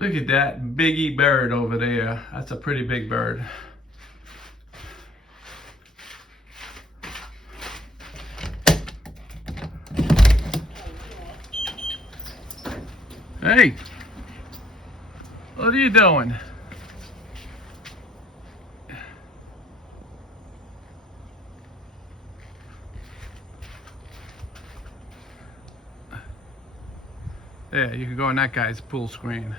Look at that biggie bird over there. That's a pretty big bird. Hey, what are you doing? Yeah, you can go on that guy's pool screen.